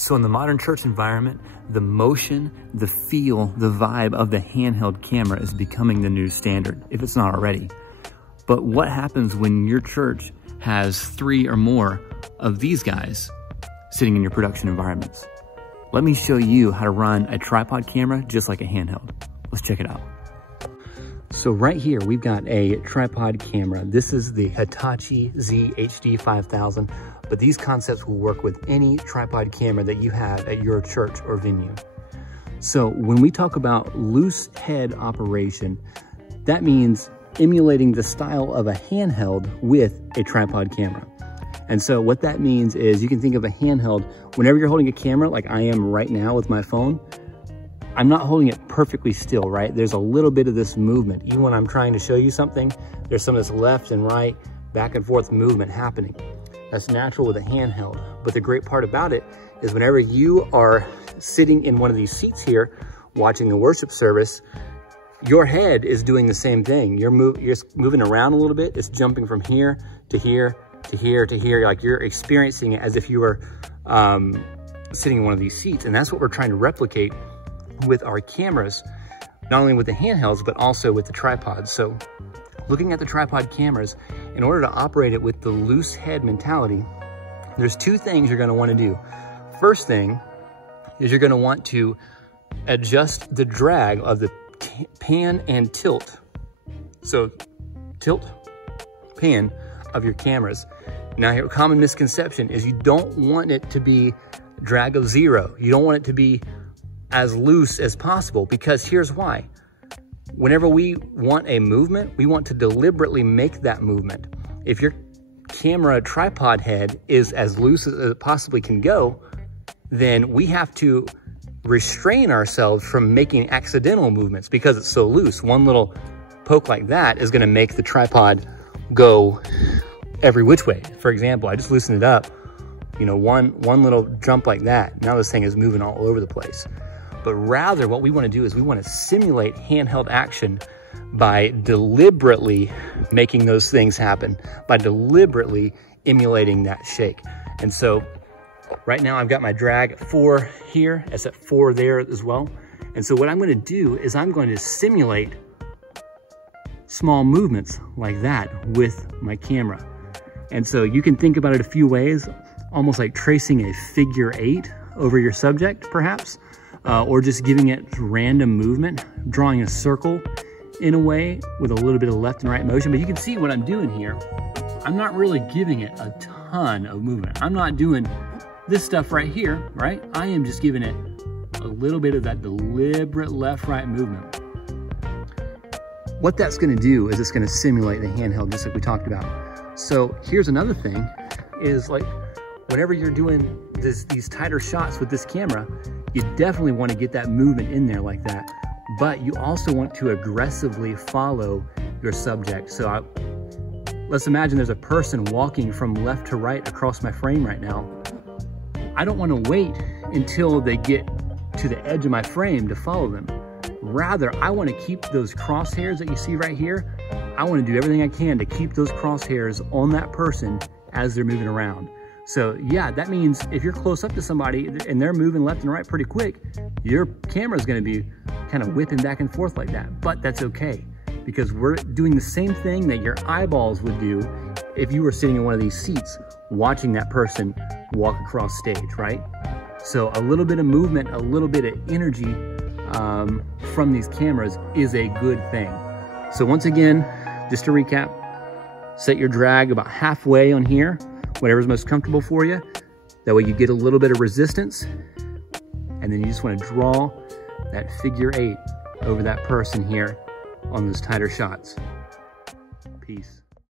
So in the modern church environment, the motion, the feel, the vibe of the handheld camera is becoming the new standard, if it's not already. But what happens when your church has 3 or more of these guys sitting in your production environments? Let me show you how to run a tripod camera just like a handheld. Let's check it out. So right here, we've got a tripod camera. This is the Hitachi ZHD 5000, but these concepts will work with any tripod camera that you have at your church or venue. So when we talk about loose head operation, that means emulating the style of a handheld with a tripod camera. And so what that means is you can think of a handheld, whenever you're holding a camera like I am right now with my phone, I'm not holding it perfectly still, right? There's a little bit of this movement. Even when I'm trying to show you something, there's some of this left and right, back and forth movement happening. That's natural with a handheld. But the great part about it is whenever you are sitting in one of these seats here, watching the worship service, your head is doing the same thing. You're moving around a little bit. It's jumping from here to here to here to here. Like you're experiencing it as if you were sitting in one of these seats. And that's what we're trying to replicate with our cameras, not only with the handhelds, but also with the tripods. So looking at the tripod cameras, in order to operate it with the loose head mentality, there's 2 things you're gonna wanna do. First thing is you're gonna want to adjust the drag of the pan and tilt. So tilt, pan of your cameras. Now here, a common misconception is you don't want it to be drag of 0. You don't want it to be as loose as possible, because here's why. Whenever we want a movement, we want to deliberately make that movement. If your camera tripod head is as loose as it possibly can go, then we have to restrain ourselves from making accidental movements because it's so loose. One little poke like that is gonna make the tripod go every which way. For example, I just loosened it up, you know, one little jump like that. Now this thing is moving all over the place. But rather what we want to do is we want to simulate handheld action by deliberately making those things happen, by deliberately emulating that shake. And so right now I've got my drag at 4 here, it's at 4 there as well. And so what I'm going to do is I'm going to simulate small movements like that with my camera. And so you can think about it a few ways, almost like tracing a figure 8 over your subject perhaps. Or just giving it random movement, drawing a circle in a way with a little bit of left and right motion. But you can see what I'm doing here. I'm not really giving it a ton of movement. I'm not doing this stuff right here, right? I am just giving it a little bit of that deliberate left-right movement. What that's gonna do is it's gonna simulate the handheld just like we talked about. So here's another thing is like, whenever you're doing these tighter shots with this camera, you definitely want to get that movement in there like that, but you also want to aggressively follow your subject. So let's imagine there's a person walking from left to right across my frame right now. I don't want to wait until they get to the edge of my frame to follow them. Rather, I want to keep those crosshairs that you see right here. I want to do everything I can to keep those crosshairs on that person as they're moving around. So yeah, that means if you're close up to somebody and they're moving left and right pretty quick, your camera is going to be kind of whipping back and forth like that. But that's okay, because we're doing the same thing that your eyeballs would do if you were sitting in one of these seats watching that person walk across stage, right? So a little bit of movement, a little bit of energy from these cameras is a good thing. So once again, just to recap, set your drag about halfway on here, whatever's most comfortable for you. That way you get a little bit of resistance, and then you just want to draw that figure 8 over that person here on those tighter shots. Peace.